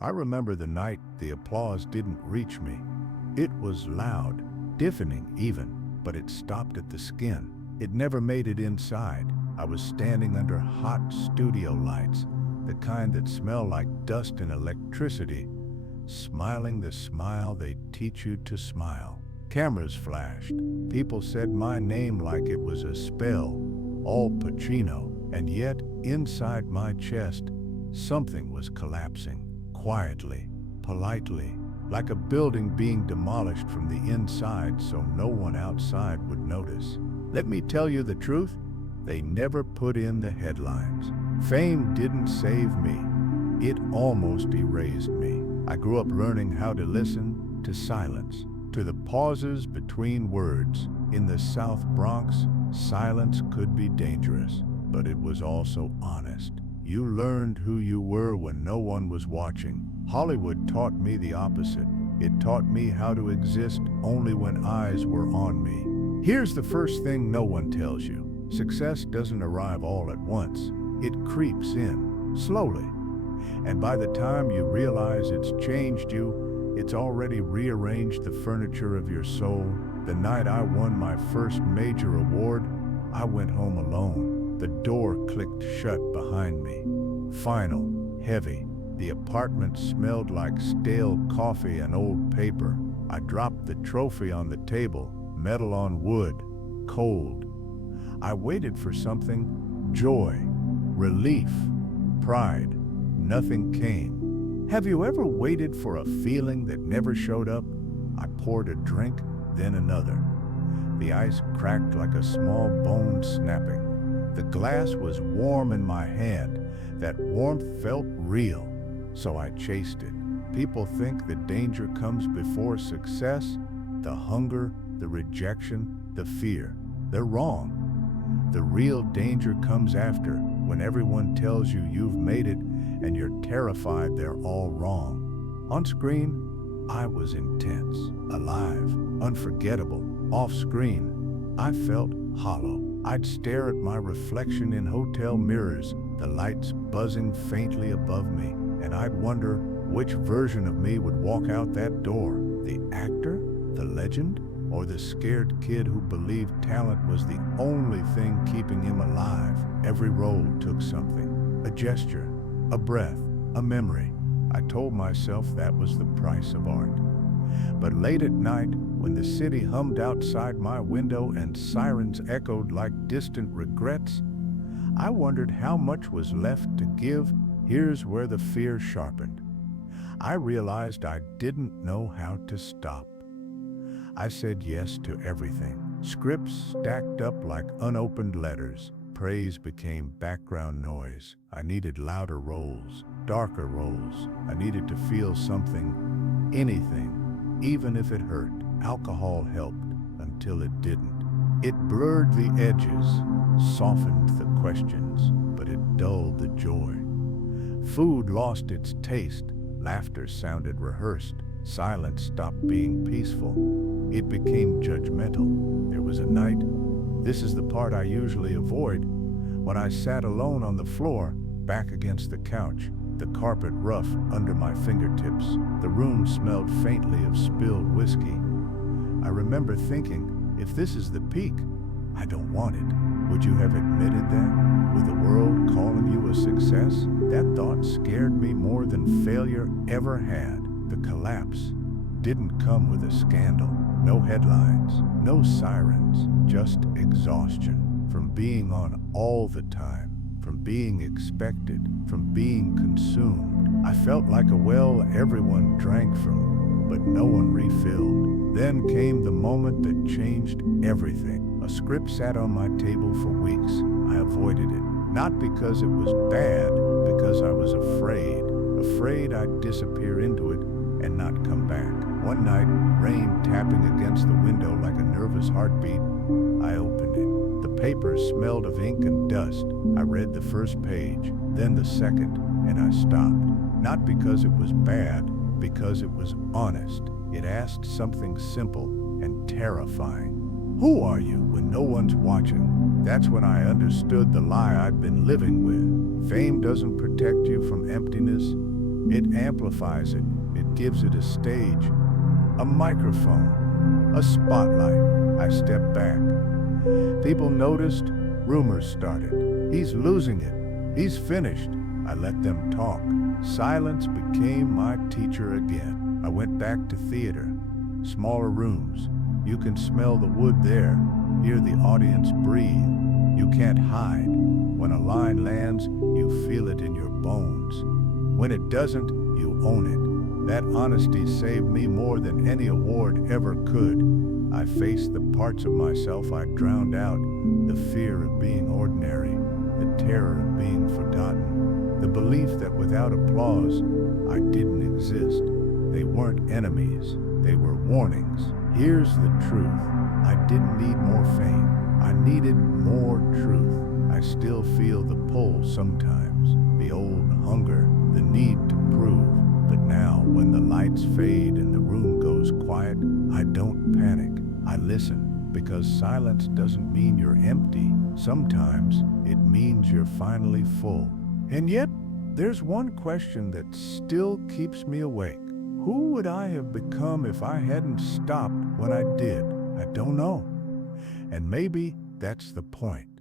I remember the night the applause didn't reach me. It was loud, deafening even, but it stopped at the skin. It never made it inside. I was standing under hot studio lights, the kind that smell like dust and electricity, smiling the smile they teach you to smile. Cameras flashed. People said my name like it was a spell, all Pacino, and yet, inside my chest, something was collapsing, quietly, politely, like a building being demolished from the inside so no one outside would notice. Let me tell you the truth, they never put in the headlines. Fame didn't save me. It almost erased me. I grew up learning how to listen to silence, to the pauses between words. In the South Bronx, silence could be dangerous, but it was also honest. You learned who you were when no one was watching. Hollywood taught me the opposite. It taught me how to exist only when eyes were on me. Here's the first thing no one tells you. Success doesn't arrive all at once. It creeps in, slowly. And by the time you realize it's changed you, it's already rearranged the furniture of your soul. The night I won my first major award, I went home alone. The door clicked shut behind me. Final, heavy. The apartment smelled like stale coffee and old paper. I dropped the trophy on the table, metal on wood, cold. I waited for something, joy, relief, pride. Nothing came. Have you ever waited for a feeling that never showed up? I poured a drink, then another. The ice cracked like a small bone snapping. The glass was warm in my hand. That warmth felt real, so I chased it. People think the danger comes before success, the hunger, the rejection, the fear. They're wrong. The real danger comes after, when everyone tells you you've made it and you're terrified they're all wrong. On screen, I was intense, alive, unforgettable. Off screen, I felt hollow. I'd stare at my reflection in hotel mirrors, the lights buzzing faintly above me, and I'd wonder which version of me would walk out that door. The actor, the legend, or the scared kid who believed talent was the only thing keeping him alive. Every role took something, a gesture, a breath, a memory. I told myself that was the price of art. But late at night, when the city hummed outside my window and sirens echoed like distant regrets, I wondered how much was left to give. Here's where the fear sharpened. I realized I didn't know how to stop. I said yes to everything. Scripts stacked up like unopened letters. Praise became background noise. I needed louder roles, darker roles. I needed to feel something, anything, even if it hurt. Alcohol helped until it didn't. It blurred the edges, softened the questions, but it dulled the joy. Food lost its taste. Laughter sounded rehearsed. Silence stopped being peaceful. It became judgmental. There was a night, this is the part I usually avoid, when I sat alone on the floor, back against the couch, the carpet rough under my fingertips. The room smelled faintly of spilled whiskey. I remember thinking, if this is the peak, I don't want it. Would you have admitted that? With the world calling you a success? That thought scared me more than failure ever had. The collapse didn't come with a scandal. No headlines, no sirens, just exhaustion. From being on all the time, from being expected, from being consumed. I felt like a well everyone drank from, but no one refilled. Then came the moment that changed everything. A script sat on my table for weeks. I avoided it, not because it was bad, because I was afraid I'd disappear into it and not come back. One night, rain tapping against the window like a nervous heartbeat, I opened it. The paper smelled of ink and dust. I read the first page, then the second, and I stopped. Not because it was bad, because it was honest. It asked something simple and terrifying. Who are you when no one's watching? That's when I understood the lie I'd been living with. Fame doesn't protect you from emptiness. It amplifies it. It gives it a stage, a microphone, a spotlight. I stepped back. People noticed. Rumors started. He's losing it. He's finished. I let them talk. Silence became my teacher again. I went back to theater. Smaller rooms. You can smell the wood there, hear the audience breathe. You can't hide. When a line lands, you feel it in your bones. When it doesn't, you own it. That honesty saved me more than any award ever could. I faced the parts of myself I drowned out, the fear of being ordinary, the terror of being forgotten, the belief that without applause, I didn't exist. They weren't enemies, they were warnings. Here's the truth. I didn't need more fame. I needed more truth. I still feel the pull sometimes, the old hunger, the need to prove. But now, when the lights fade and the room goes quiet, I don't panic. I listen, because silence doesn't mean you're empty. Sometimes it means you're finally full. And yet, there's one question that still keeps me awake. Who would I have become if I hadn't stopped when I did? I don't know. And maybe that's the point.